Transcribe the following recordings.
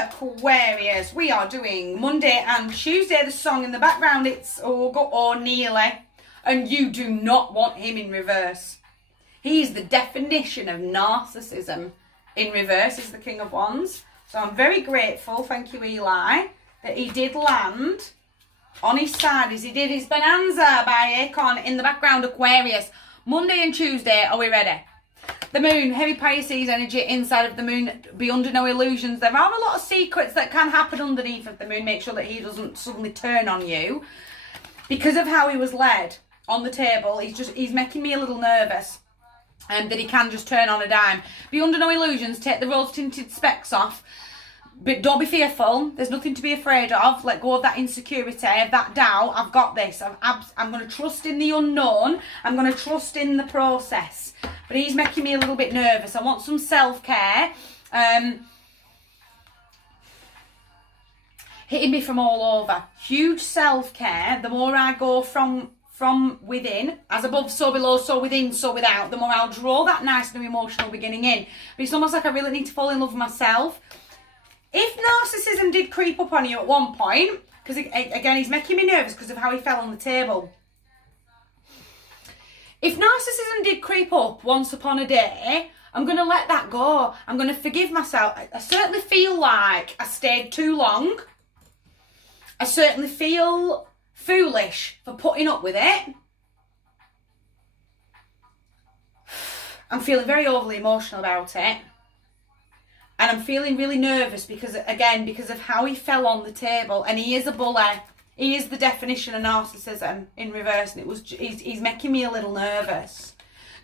Aquarius, we are doing Monday and Tuesday. The song in the background, it's or nearly. And you do not want him in reverse. He's the definition of narcissism in reverse. He's the King of Wands. So I'm very grateful, thank you Eli, that he did land on his side as he did his Bonanza by Akon in the background. Aquarius, Monday and Tuesday, are we ready? The moon, heavy Pisces energy inside of the moon. Be under no illusions. There are a lot of secrets that can happen underneath of the moon. Make sure that he doesn't suddenly turn on you. Because of how he was led on the table, he's making me a little nervous. That he can just turn on a dime. Be under no illusions. Take the rose-tinted specs off. But don't be fearful. There's nothing to be afraid of. Let go of that insecurity, of that doubt. I've got this. I'm going to trust in the unknown. I'm going to trust in the process. But he's making me a little bit nervous. I want some self-care. Hitting me from all over. Huge self-care. The more I go from within, as above, so below, so within, so without, the more I'll draw that nice new emotional beginning in. But it's almost like I really need to fall in love with myself. If narcissism did creep up on you at one point, because again, he's making me nervous because of how he fell on the table. If narcissism did creep up once upon a day, I'm going to let that go. I'm going to forgive myself. I certainly feel like I stayed too long. I certainly feel foolish for putting up with it. I'm feeling very overly emotional about it. And I'm feeling really nervous because of how he fell on the table. And he is a bully. He is the definition of narcissism in reverse. And he's making me a little nervous.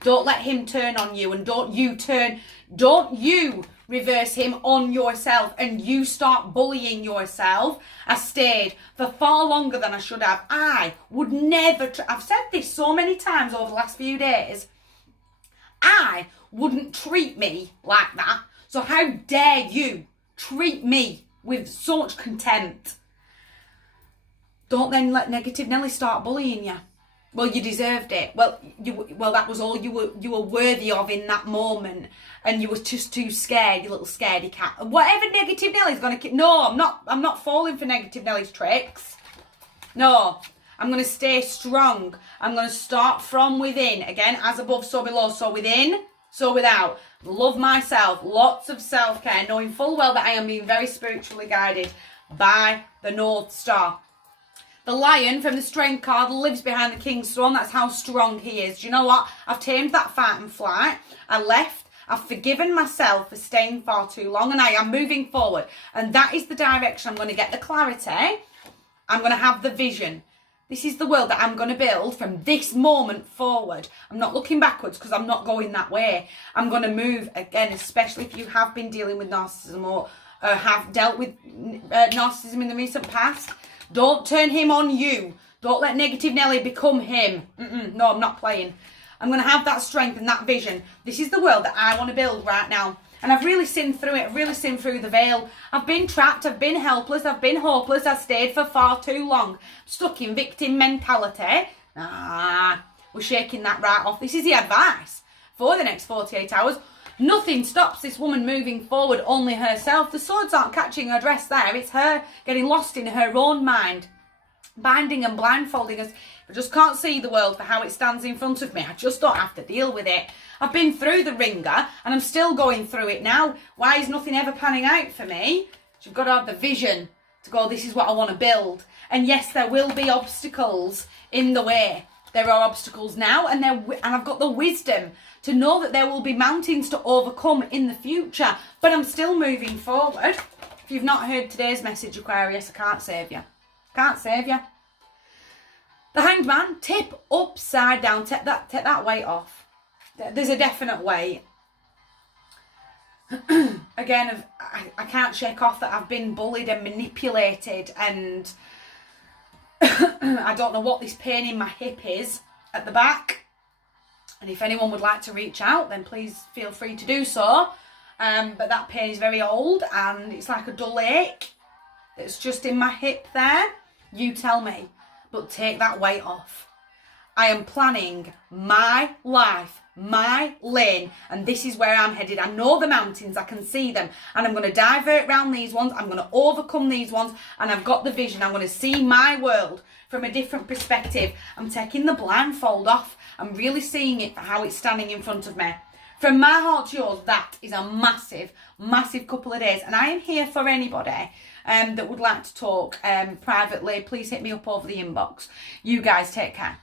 Don't let him turn on you. And don't you reverse him on yourself. And you start bullying yourself. I stayed for far longer than I should have. I would never... I've said this so many times over the last few days. I wouldn't treat me like that. So how dare you treat me with so much contempt? Don't then let negative Nelly start bullying you. Well, you deserved it. Well, that was all you were worthy of in that moment, and you were just too scared, you little scaredy cat. Whatever negative Nelly's gonna keep. No, I'm not falling for negative Nelly's tricks. No, I'm gonna stay strong. I'm gonna start from within. Again, as above, so below, so within, so without. Love myself, lots of self-care, knowing full well that I am being very spiritually guided by the North Star. The lion from the Strength card lives behind the King's throne. That's how strong he is. Do you know what? I've tamed that fight and flight. I left. I've forgiven myself for staying far too long, and I am moving forward. And that is the direction. I'm going to get the clarity. I'm going to have the vision. This is the world that I'm going to build from this moment forward. I'm not looking backwards because I'm not going that way. I'm going to move, again, especially if you have been dealing with narcissism or have dealt with narcissism in the recent past. Don't turn him on you. Don't let negative Nelly become him. No, I'm not playing. I'm going to have that strength and that vision. This is the world that I want to build right now. And I've really seen through it. I've really seen through the veil. I've been trapped. I've been helpless. I've been hopeless. I've stayed for far too long. Stuck in victim mentality. We're shaking that right off. This is the advice for the next 48 hours. Nothing stops this woman moving forward, only herself. The swords aren't catching her dress there. It's her getting lost in her own mind. Binding and blindfolding us. I just can't see the world for how it stands in front of me. I just don't have to deal with it. I've been through the ringer and I'm still going through it now. Why is nothing ever panning out for me? You've got to have the vision to go, this is what I want to build. And yes, there will be obstacles in the way. There are obstacles now, and I've got the wisdom to know that there will be mountains to overcome in the future. But I'm still moving forward. If you've not heard today's message, Aquarius, I can't save you. Can't save you. The Hanged Man, tip upside down. Take that weight off. There's a definite weight. Again, I can't shake off that I've been bullied and manipulated, and I don't know what this pain in my hip is at the back. And if anyone would like to reach out, then please feel free to do so. But that pain is very old, and it's like a dull ache. It's just in my hip there. You tell me. But take that weight off. I am planning my life my lane, and this is where I'm headed. I know the mountains, I can see them, and I'm going to divert around these ones. I'm going to overcome these ones, and I've got the vision. I'm going to see my world from a different perspective. I'm taking the blindfold off. I'm really seeing it for how it's standing in front of me. From my heart to yours, that is a massive, massive couple of days. And I am here for anybody that would like to talk privately. Please hit me up over the inbox. You guys take care.